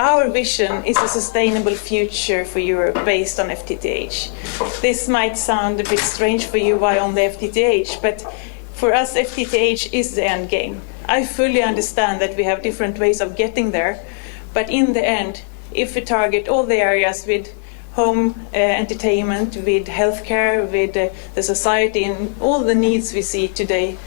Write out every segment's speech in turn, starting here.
our vision is a sustainable future for Europe based on FTTH. This might sound a bit strange for you, why only FTTH, but for us FTTH is the end game. I fully understand that we have different ways of getting there, but in the end, if we target all the areas with home entertainment, with healthcare, with the society and all the needs we see today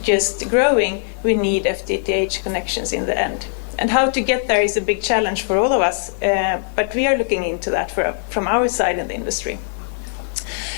just growing, we need FTTH connections in the end. And how to get there is a big challenge for all of us, but we are looking into that from our side in the industry.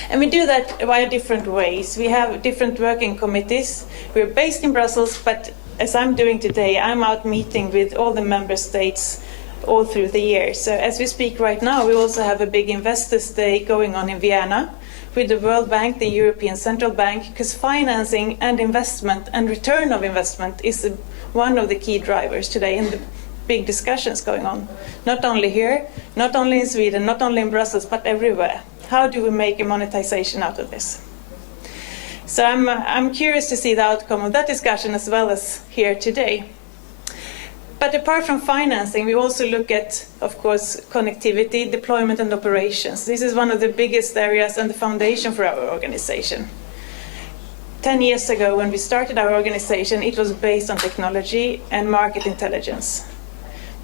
And we do that via different ways. We have different working committees. We're based in Brussels, but as I'm doing today, I'm out meeting with all the member states all through the year. So as we speak right now, we also have a big Investors Day going on in Vienna with the World Bank, the European Central Bank, because financing and investment and return of investment is one of the key drivers today in the big discussions going on. Not only here, not only in Sweden, not only in Brussels, but everywhere. How do we make a monetization out of this? So I'm curious to see the outcome of that discussion as well as here today. But apart from financing, we also look at, of course, connectivity, deployment and operations. This is one of the biggest areas and the foundation for our organization. 10 years ago, when we started our organization, it was based on technology and market intelligence.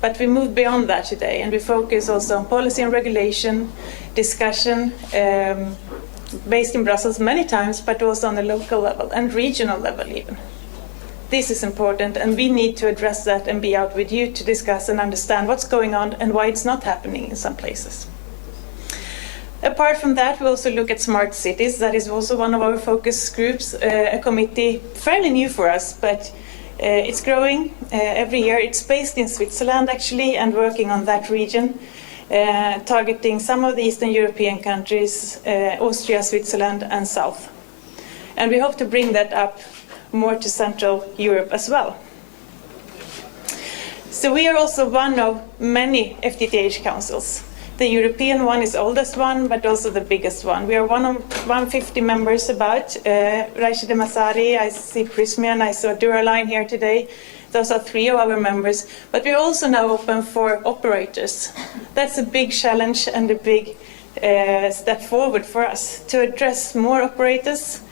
But we moved beyond that today, and we focus also on policy and regulation, discussion, based in Brussels many times, but also on the local level and regional level even. This is important, and we need to address that and be out with you to discuss and understand what's going on and why it's not happening in some places. Apart from that, we also look at smart cities. That is also one of our focus groups, a committee fairly new for us, but it's growing every year. It's based in Switzerland, actually, and working on that region, targeting some of the Eastern European countries, Austria, Switzerland, and South. And we hope to bring that up more to Central Europe as well. So we are also one of many FTTH councils. The European one is the oldest one, but also the biggest one. We are one of 150 members about. Rashid Masari, I see Prismian, I saw Duraline here today. Those are 3 of our members. But we're also now open for operators. That's a big challenge and a big step forward for us to address more operators.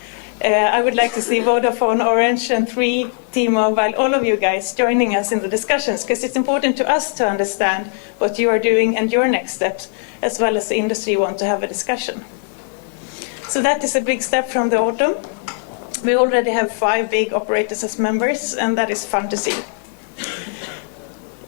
I would like to see Vodafone, Orange, and 3, T-Mobile, all of you guys joining us in the discussions, because it's important to us to understand what you are doing and your next steps, as well as the industry want to have a discussion. So that is a big step from the autumn. We already have 5 big operators as members, and that is fun to see.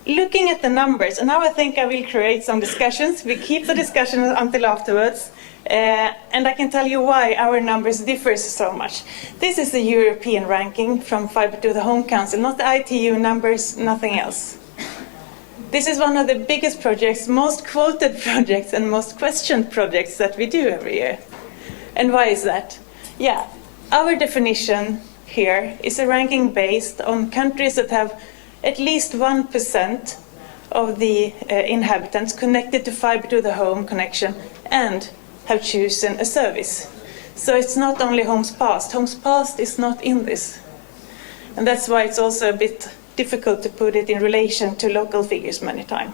Looking at the numbers, and now I think I will create some discussions. We keep the discussion until afterwards. And I can tell you why our numbers differ so much. This is the European ranking from Fiber to the Home Council, not the ITU numbers, nothing else. This is one of the biggest projects, most quoted projects, and most questioned projects that we do every year. And why is that? Yeah, our definition here is a ranking based on countries that have at least 1% of the inhabitants connected to Fiber to the Home connection and have chosen a service. So it's not only homes passed. Homes passed is not in this. And that's why it's also a bit difficult to put it in relation to local figures many times.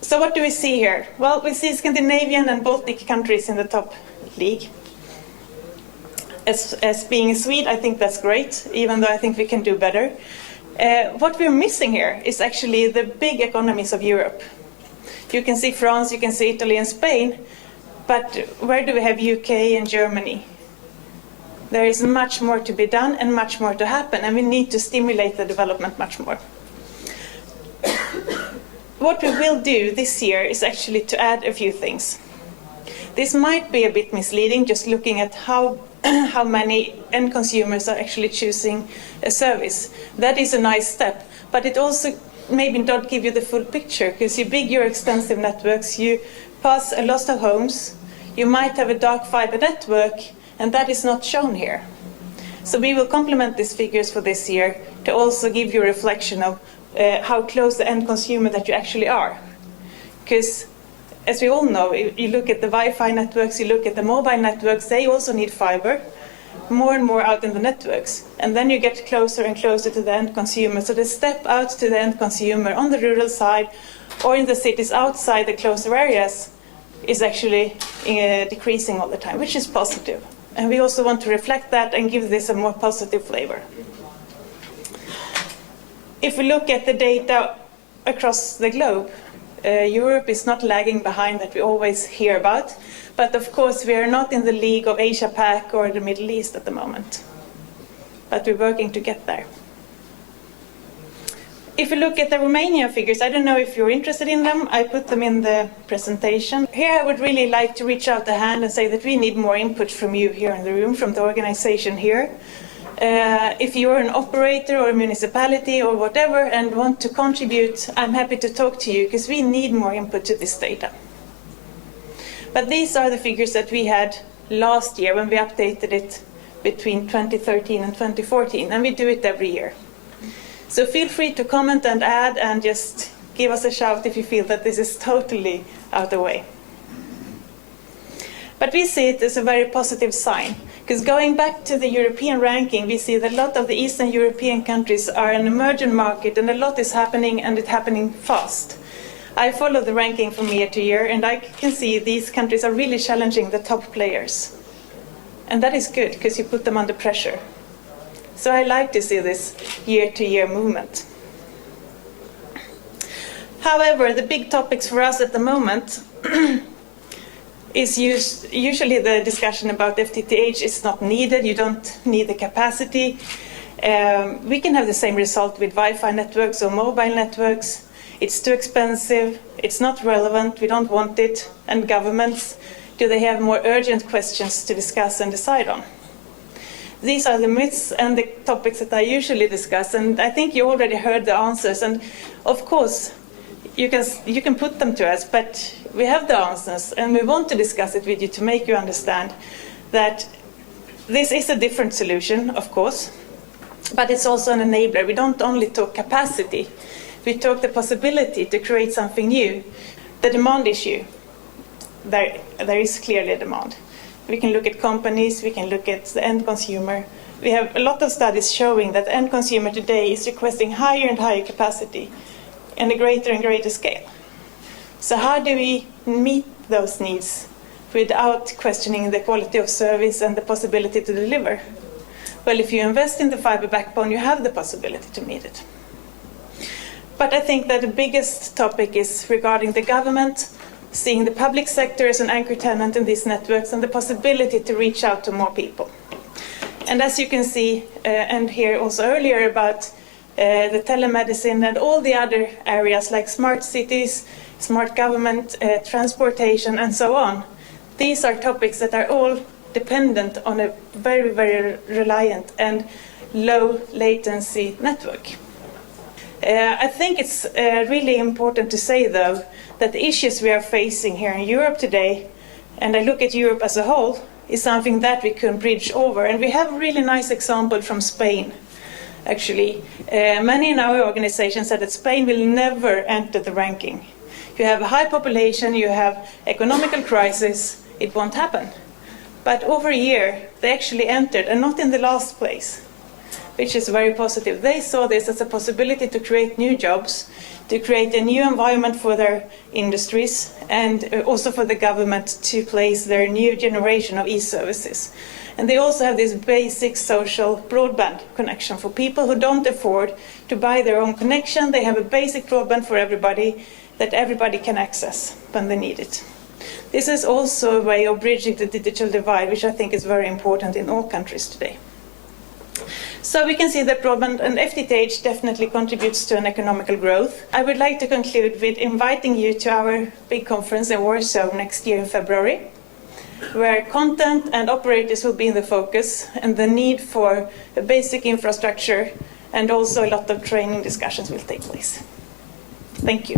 So what do we see here? Well, we see Scandinavian and Baltic countries in the top league. As being a Swede, I think that's great, even though I think we can do better. What we're missing here is actually the big economies of Europe. You can see France, you can see Italy and Spain, but where do we have UK and Germany? There is much more to be done and much more to happen, and we need to stimulate the development much more. What we will do this year is actually to add a few things. This might be a bit misleading, just looking at how many end consumers are actually choosing a service. That is a nice step, but it also maybe not give you the full picture, because you build your extensive networks, you pass a lot of homes, you might have a dark fiber network, and that is not shown here. So we will complement these figures for this year to also give you a reflection of how close the end consumer that you actually are. Because as we all know, you look at the Wi-Fi networks, you look at the mobile networks, they also need fiber. more and more out in the networks. And then you get closer and closer to the end consumer. So the step out to the end consumer on the rural side or in the cities outside the closer areas is actually decreasing all the time, which is positive. And we also want to reflect that and give this a more positive flavor. If we look at the data across the globe, Europe is not lagging behind that we always hear about. But of course, we are not in the league of Asia-Pac or the Middle East at the moment. But we're working to get there. If you look at the Romania figures, I don't know if you're interested in them. I put them in the presentation. Here I would really like to reach out a hand and say that we need more input from you here in the room, from the organization here. If you're an operator or a municipality or whatever and want to contribute, I'm happy to talk to you because we need more input to this data. But these are the figures that we had last year when we updated it between 2013 and 2014, and we do it every year. So feel free to comment and add and just give us a shout if you feel that this is totally out of the way. But we see it as a very positive sign, because going back to the European ranking, we see that a lot of the Eastern European countries are an emerging market and a lot is happening and it's happening fast. I follow the ranking from year to year, and I can see these countries are really challenging the top players. And that is good, because you put them under pressure. So I like to see this year-to-year movement. However, the big topics for us at the moment is usually the discussion about FTTH is not needed, you don't need the capacity. We can have the same result with Wi-Fi networks or mobile networks. It's too expensive, it's not relevant, we don't want it, and governments, do they have more urgent questions to discuss and decide on? These are the myths and the topics that I usually discuss, and I think you already heard the answers, and of course, you can put them to us, but we have the answers, and we want to discuss it with you to make you understand that this is a different solution, of course, but it's also an enabler. We don't only talk capacity, we talk the possibility to create something new. The demand issue, there is clearly a demand. We can look at companies, we can look at the end consumer. We have a lot of studies showing that the end consumer today is requesting higher and higher capacity and a greater and greater scale. So how do we meet those needs without questioning the quality of service and the possibility to deliver? Well, if you invest in the fiber backbone, you have the possibility to meet it. But I think that the biggest topic is regarding the government, seeing the public sector as an anchor tenant in these networks and the possibility to reach out to more people. And as you can see, and hear also earlier about the telemedicine and all the other areas like smart cities, smart government, transportation, and so on, these are topics that are all dependent on a very, very reliant and low latency network. I think it's really important to say, though, that the issues we are facing here in Europe today, and I look at Europe as a whole, is something that we can bridge over. And we have a really nice example from Spain, actually. Many in our organization said that Spain will never enter the ranking. You have a high population, you have economical crisis, it won't happen. But over a year, they actually entered, and not in the last place, which is very positive. They saw this as a possibility to create new jobs, to create a new environment for their industries, and also for the government to place their new generation of e-services. And they also have this basic social broadband connection for people who don't afford to buy their own connection. They have a basic broadband for everybody that everybody can access when they need it. This is also a way of bridging the digital divide, which I think is very important in all countries today. So we can see that broadband and FTTH definitely contributes to an economical growth. I would like to conclude with inviting you to our big conference in Warsaw next year in February, where content and operators will be in the focus, and the need for a basic infrastructure and also a lot of training discussions will take place. Thank you.